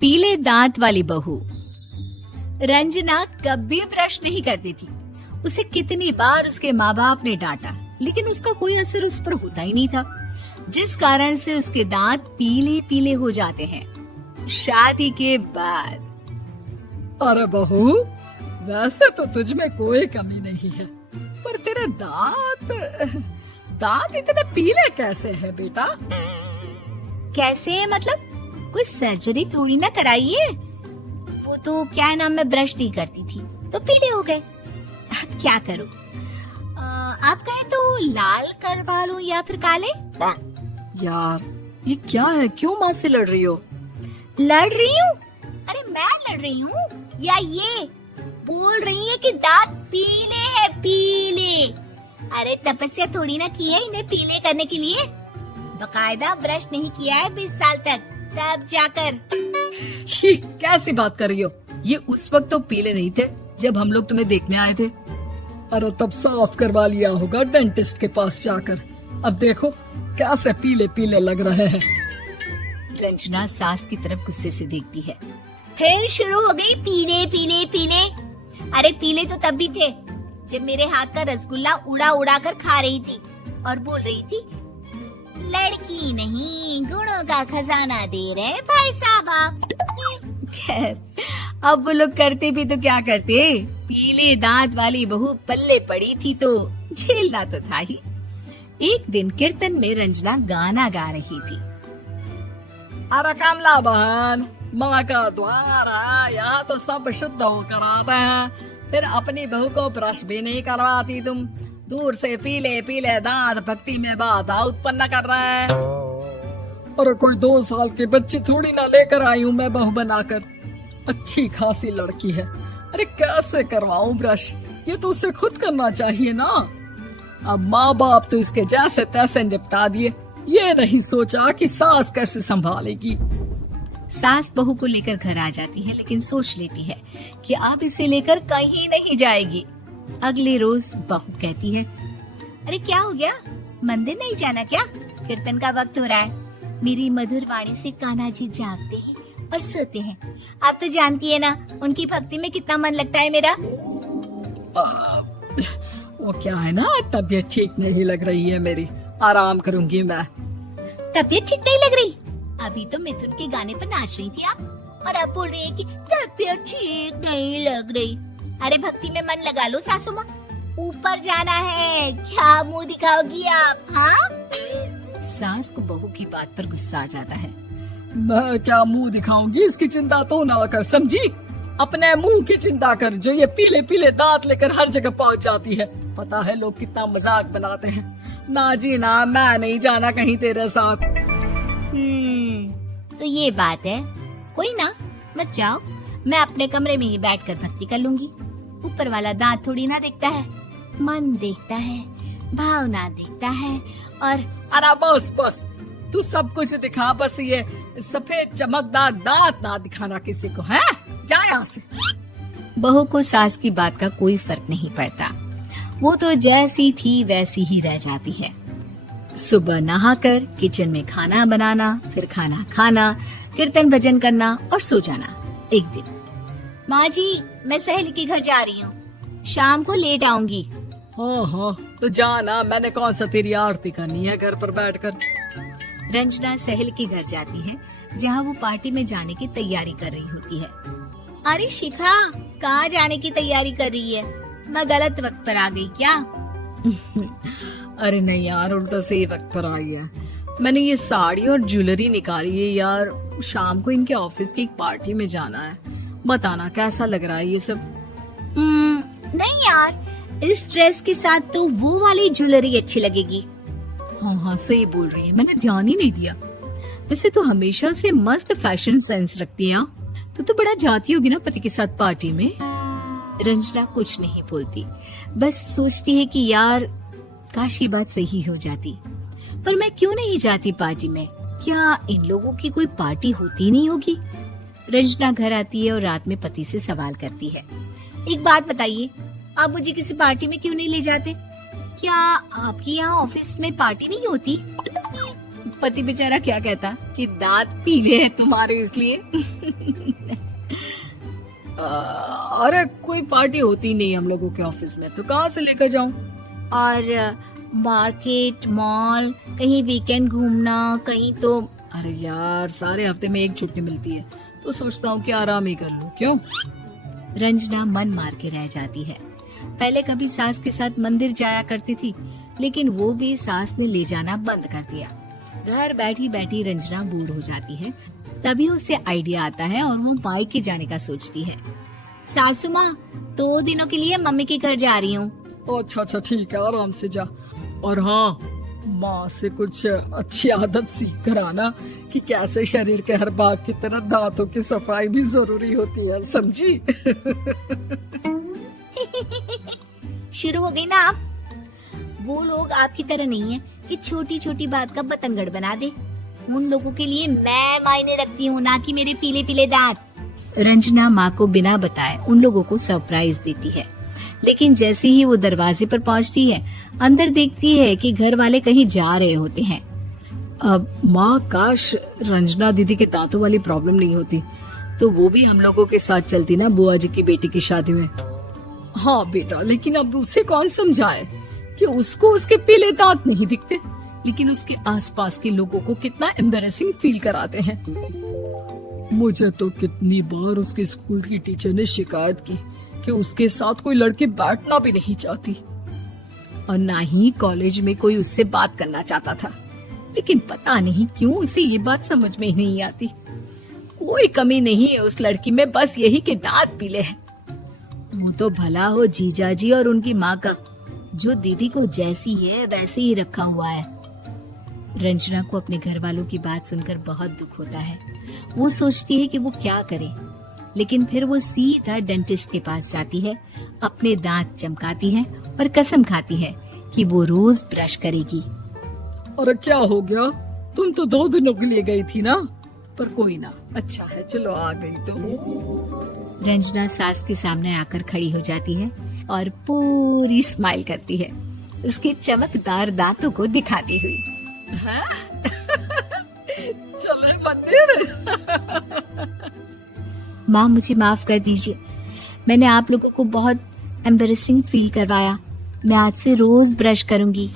पीले दांत वाली बहू। रंजना कभी ब्रश नहीं करती थी। उसे कितनी बार उसके माँ बाप ने डांटा, लेकिन उसका कोई असर उस पर होता ही नहीं था, जिस कारण से उसके दांत पीले पीले हो जाते हैं। शादी के बाद। अरे बहू, वैसे तो तुझ में कोई कमी नहीं है, पर तेरे दांत इतने पीले कैसे हैं बेटा? कैसे मतलब? कोई सर्जरी थोड़ी ना कराइए। वो तो क्या नाम, मैं ब्रश नहीं करती थी तो पीले हो गए। अब क्या करूं? आप कहें तो लाल करवा लूं या फिर काले? यार ये क्या है, क्यों माँ से लड़ रही हो? लड़ रही हूँ? अरे मैं लड़ रही हूँ या ये बोल रही है कि दांत पीले हैं, पीले। अरे तपस्या थोड़ी ना की है इन्हें पीले करने के लिए। बकायदा ब्रश नहीं किया है 20 साल तक, तब जाकर। छी, कैसी बात कर रही हो? ये उस वक्त तो पीले नहीं थे जब हम लोग तुम्हें देखने आए थे। अरे तब साफ करवा लिया होगा डेंटिस्ट के पास जाकर। अब देखो कैसे पीले पीले लग रहे हैं। रंजना सास की तरफ गुस्से से देखती है। फिर शुरू हो गई पीले पीले पीले। अरे पीले तो तब भी थे जब मेरे हाथ का रसगुल्ला उड़ा उड़ा कर खा रही थी और बोल रही थी, लड़की नहीं गुणों का खजाना दे रहे भाई साहब आप। खैर, अब वो लोग करते भी तो क्या करते, पीले दांत वाली बहू पल्ले पड़ी थी तो झेलना तो था ही। एक दिन कीर्तन में रंजना गाना गा रही थी। अरे कमला बहन, माँ का द्वार है, यहाँ तो सब शुद्ध होकर आते हैं, फिर अपनी बहू को ब्रश भी नहीं करवाती तुम। दूर से पीले पीले दांत भक्ति में बाधा उत्पन्न कर रहे हैं। अरे कोई 2 साल के बच्ची थोड़ी ना लेकर आई हूँ मैं बहू बनाकर। अच्छी खासी लड़की है, अरे कैसे करवाऊं ब्रश? ये तो उसे खुद करना चाहिए ना। अब माँ बाप तो इसके जैसे तैसे निपटा दिए, ये नहीं सोचा कि सास कैसे संभालेगी। सास बहू को लेकर घर आ जाती है, लेकिन सोच लेती है कि अब इसे लेकर कहीं नहीं जाएगी। अगले रोज बहू कहती है, अरे क्या हो गया, मंदिर नहीं जाना क्या? कीर्तन का वक्त हो रहा है। मेरी मधुर वाणी से कान्हा जी जागते हैं और सोते हैं। आप तो जानती है ना उनकी भक्ति में कितना मन लगता है मेरा। वो क्या है ना, तबीयत ठीक नहीं लग रही है मेरी, आराम करूंगी मैं। तबीयत ठीक नहीं लग रही? अभी तो मिथुन के गाने पर नाच रही थी आप, और अब बोल रही है कि तबीयत ठीक नहीं लग रही। अरे भक्ति में मन लगा लो सासू माँ, ऊपर जाना है, क्या मुंह दिखाओगी आप? हाँ? सास को बहू की बात पर गुस्सा आ जाता है। मैं क्या मुंह दिखाऊंगी, इसकी चिंता तो ना कर, समझी? अपने मुंह की चिंता कर, जो ये पीले पीले दांत लेकर हर जगह पहुंच जाती है। पता है लोग कितना मजाक बनाते हैं। ना जी ना, मैं नहीं जाना कहीं तेरे साथ। तो ये बात है, कोई ना, मत जाओ, मैं अपने कमरे में ही बैठकर भक्ति कर लूंगी। ऊपर वाला दांत थोड़ी ना देखता है, मन देखता है, भावना देखता है। और अरे बस बस, तू सब कुछ दिखा, बस ये सफेद चमकदार दांत ना दिखाना किसी को, है? जा यहाँ से। बहू को सास की बात का कोई फर्क नहीं पड़ता, वो तो जैसी थी वैसी ही रह जाती है। सुबह नहाकर किचन में खाना बनाना, फिर खाना खाना, कीर्तन भजन करना और सो जाना। एक दिन, माँ जी मैं सहेली के घर जा रही हूँ, शाम को लेट आऊंगी। हाँ हाँ तो जाना, मैंने कौन सा तेरी आरती करनी है घर पर बैठकर। रंजना सहेली के घर जाती है, जहाँ वो पार्टी में जाने की तैयारी कर रही होती है। अरे शिखा, कहाँ जाने की तैयारी कर रही है? मैं गलत वक्त पर आ गई क्या? अरे नहीं यार, उल्टा सही वक्त पर आई है। मैंने ये साड़ी और ज्वेलरी निकाली है यार, शाम को इनके ऑफिस की एक पार्टी में जाना है। बताना कैसा लग रहा है ये सब? नहीं यार, इस ड्रेस के साथ तो वो वाली ज्वेलरी अच्छी लगेगी। हाँ हाँ सही बोल रही है, मैंने ध्यान ही नहीं दिया। वैसे तो हमेशा से मस्त फैशन सेंस रखती है। तो बड़ा जाती होगी ना पति के साथ पार्टी में। रंजना कुछ नहीं बोलती, बस सोचती है कि यार काश ये बात सही हो जाती, पर मैं क्यों नहीं जाती पार्टी में? क्या इन लोगों की कोई पार्टी होती नहीं होगी? रंजना घर आती है और रात में पति से सवाल करती है, एक बात बताइए, आप मुझे किसी पार्टी में क्यों नहीं ले जाते? क्या आपकी यहाँ ऑफिस में पार्टी नहीं होती? पति बेचारा क्या कहता कि दांत पीले हैं तुम्हारे इसलिए। अरे कोई पार्टी होती नहीं हम लोगों के ऑफिस में, तो कहाँ से लेकर जाऊं? और मार्केट, मॉल, कहीं वीकेंड घूमना, कहीं तो। अरे यार, सारे हफ्ते में एक छुट्टी मिलती है, तो सोचता हूँ कि आराम ही कर लूं। क्यों? रंजना मन मार के रह जाती है। पहले कभी सास के साथ मंदिर जाया करती थी, लेकिन वो भी सास ने ले जाना बंद कर दिया। घर बैठी बैठी रंजना बोर हो जाती है। तभी उसे आइडिया आता है और वो मायके जाने का सोचती है। सासू माँ, 2 दिनों के लिए मम्मी के घर जा रही हूँ। अच्छा ठीक है, आराम से जा। और हाँ, माँ से कुछ अच्छी आदत सीख कर आना कि कैसे शरीर के हर भाग की तरह दांतों की सफाई भी जरूरी होती है, समझी? शुरू हो गई ना आप? वो लोग आपकी तरह नहीं है कि छोटी छोटी बात का बतंगड़ बना दे। उन लोगों के लिए मैं मायने रखती हूँ, ना कि मेरे पीले पीले दांत। रंजना माँ को बिना बताए उन लोगों को सरप्राइज देती है, लेकिन जैसे ही वो दरवाजे पर पहुँचती है, अंदर देखती है कि घर वाले कहीं जा रहे होते हैं। अब माँ, काश रंजना दीदी के दांतों वाली प्रॉब्लम नहीं होती, तो वो भी हम लोगों के साथ चलती ना बुआ जी की बेटी की शादी में। हाँ बेटा, लेकिन अब उसे कौन समझाए कि उसको उसके पीले दांत नहीं दिखते, लेकिन उसके आसपास के लोगों को कितना एम्बैरेसिंग फील कराते हैं। मुझे तो कितनी बार उसके स्कूल की टीचर ने शिकायत की कि उसके साथ कोई लड़की बैठना भी नहीं चाहती, और ना ही कॉलेज में कोई उससे बात करना चाहता था। लेकिन पता नहीं क्यों उसे ये बात समझ में ही नहीं आती। कोई कमी नहीं है उस लड़की में, बस यही कि दांत पीले हैं। वो तो भला हो जीजा जी और उनकी माँ का, जो दीदी को जैसी है वैसे ही रखा हुआ है। रंजना को अपने घर वालों की बात सुनकर बहुत दुख होता है। वो सोचती है कि वो क्या करे, लेकिन फिर वो सीधा डेंटिस्ट के पास जाती है, अपने दांत चमकाती है और कसम खाती है कि वो रोज ब्रश करेगी। अरे क्या हो गया? तुम तो 2 दिनों के लिए गई थी ना? पर कोई ना, अच्छा है, चलो आ गई तो। रंजना सास के सामने आकर खड़ी हो जाती है और पूरी स्माइल करती है, उसके चमकदार दांतों को दिखाती हुई। चले मंदिर। माँ, मुझे माफ कर दीजिए, मैंने आप लोगों को बहुत एम्बैरेसिंग फील करवाया। मैं आज से रोज ब्रश करूंगी।